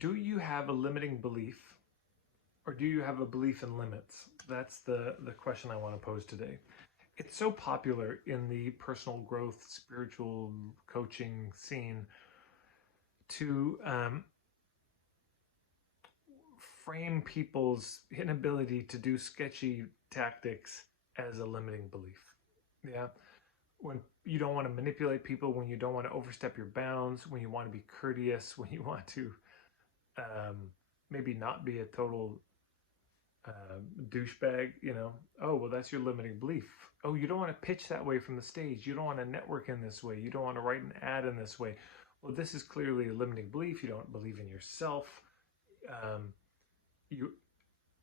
Do you have a limiting belief, or do you have a belief in limits? That's the question I want to pose today. It's so popular in the personal growth, spiritual coaching scene to frame people's inability to do sketchy tactics as a limiting belief. Yeah. When you don't want to manipulate people, when you don't want to overstep your bounds, when you want to be courteous, when you want to um, maybe not be a total douchebag, oh, well, that's your limiting belief. Oh, you don't want to pitch that way from the stage. You don't want to network in this way. You don't want to write an ad in this way. Well, this is clearly a limiting belief. You don't believe in yourself. Um, you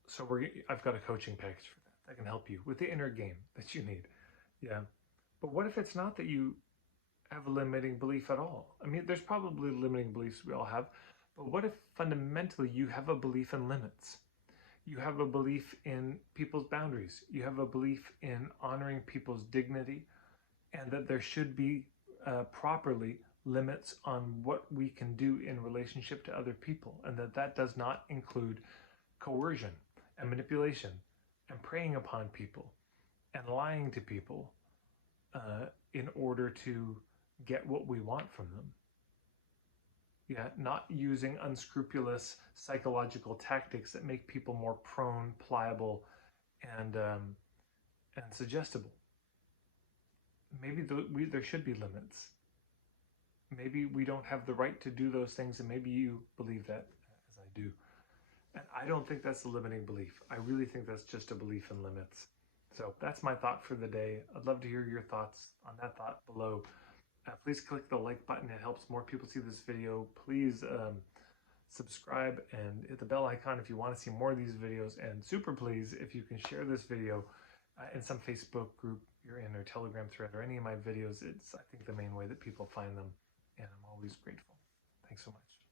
so I've got a coaching package for that can help you with the inner game that you need. Yeah. But what if it's not that you have a limiting belief at all? I mean, there's probably limiting beliefs we all have, but what if fundamentally you have a belief in limits? You have a belief in people's boundaries. You have a belief in honoring people's dignity, and that there should be properly limits on what we can do in relationship to other people, and that does not include coercion and manipulation and preying upon people and lying to people in order to get what we want from them. Yeah, not using unscrupulous psychological tactics that make people more prone, pliable, and suggestible. Maybe there should be limits. Maybe we don't have the right to do those things, and maybe you believe that, as I do. And I don't think that's a limiting belief. I really think that's just a belief in limits. So that's my thought for the day. I'd love to hear your thoughts on that thought below. Please click the like button. It helps more people see this video. Please subscribe and hit the bell icon if you want to see more of these videos. And super please, if you can share this video in some Facebook group you're in, or Telegram thread, or any of my videos. It's, I think, the main way that people find them. And I'm always grateful. Thanks so much.